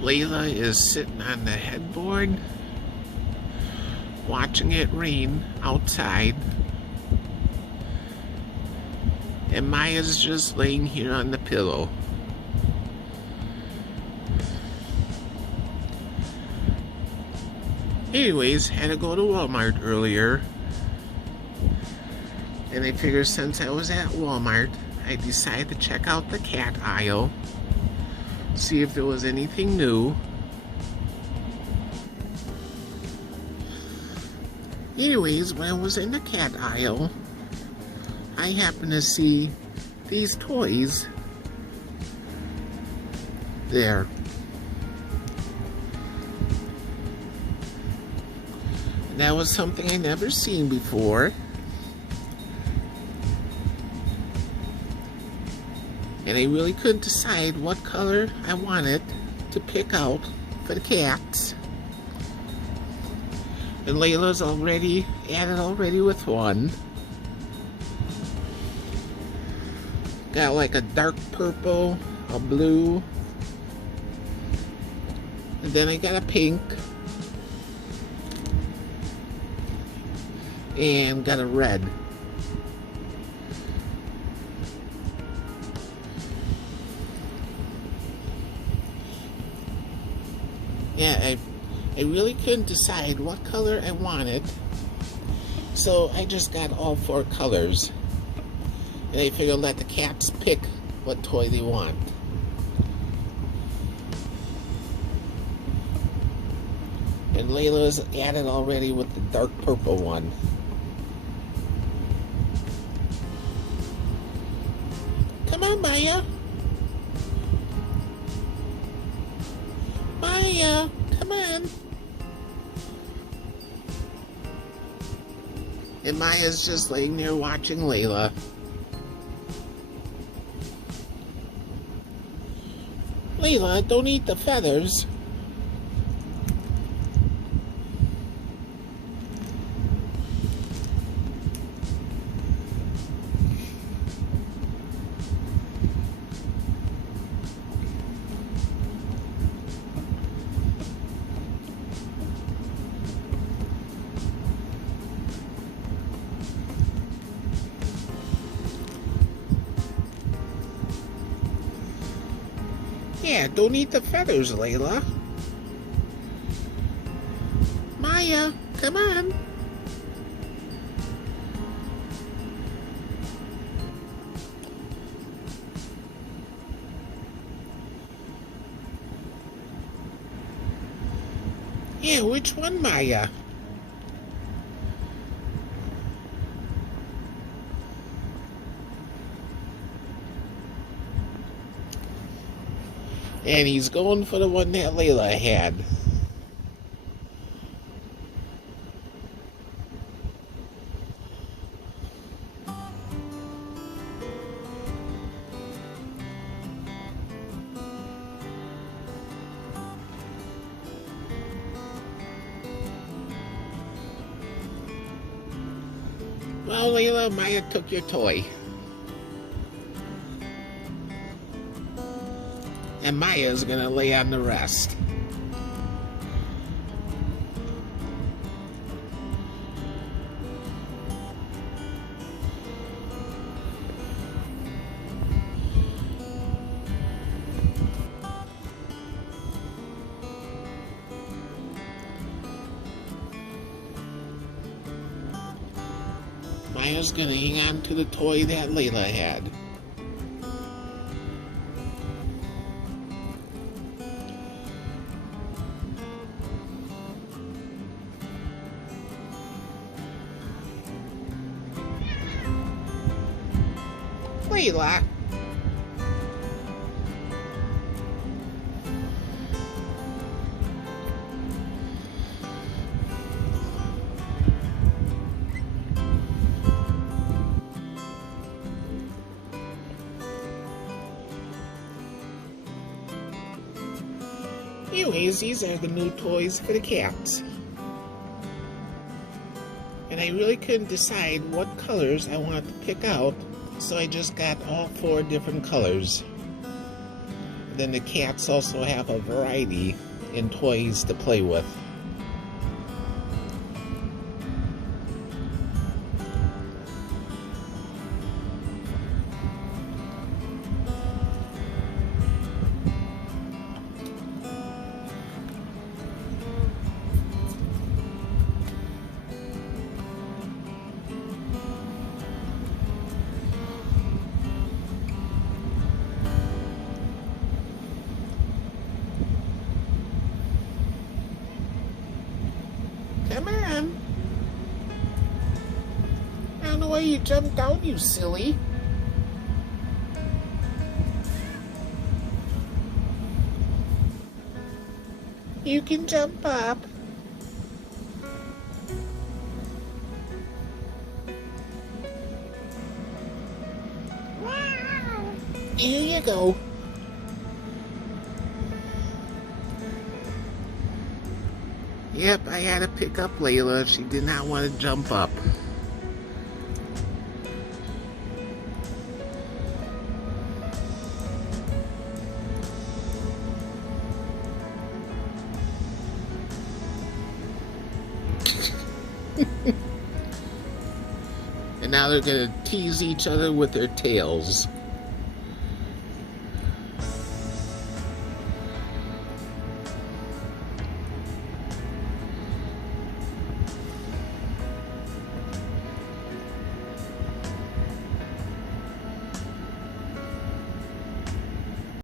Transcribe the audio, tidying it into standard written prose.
Layla is sitting on the headboard watching it rain outside, and Maya's just laying here on the pillow. Anyways, had to go to Walmart earlier, and I figured since I was at Walmart, I decided to check out the cat aisle, see if there was anything new. Anyways, when I was in the cat aisle, I happened to see these toys there. That was something I never seen before. And I really couldn't decide what color I wanted to pick out for the cats. And Layla's already added with one. Got like a dark purple, a blue, and then I got a pink, and got a red. Yeah, I really couldn't decide what color I wanted, so I just got all 4 colors. And I figured let the cats pick what toy they want. And Layla's added already with the dark purple one. Come on, Maya. Maya, come on. And Maya's just laying there watching Layla. Layla, don't eat the feathers. Yeah, don't eat the feathers, Layla. Maya, come on. Yeah, which one, Maya? And he's going for the one that Layla had. Well, Layla, Maya took your toy. And Maya's gonna lay on the rest. Maya's gonna hang on to the toy that Layla had. Layla. Anyways, these are the new toys for the cats. And I really couldn't decide what colors I wanted to pick out, so I just got all 4 different colors. then the cats also have a variety in toys to play with. Come on. I don't know why you jumped down, you silly. You can jump up. Wow. Here you go. Yep, I had to pick up Layla. She did not want to jump up. And now they're going to tease each other with their tails.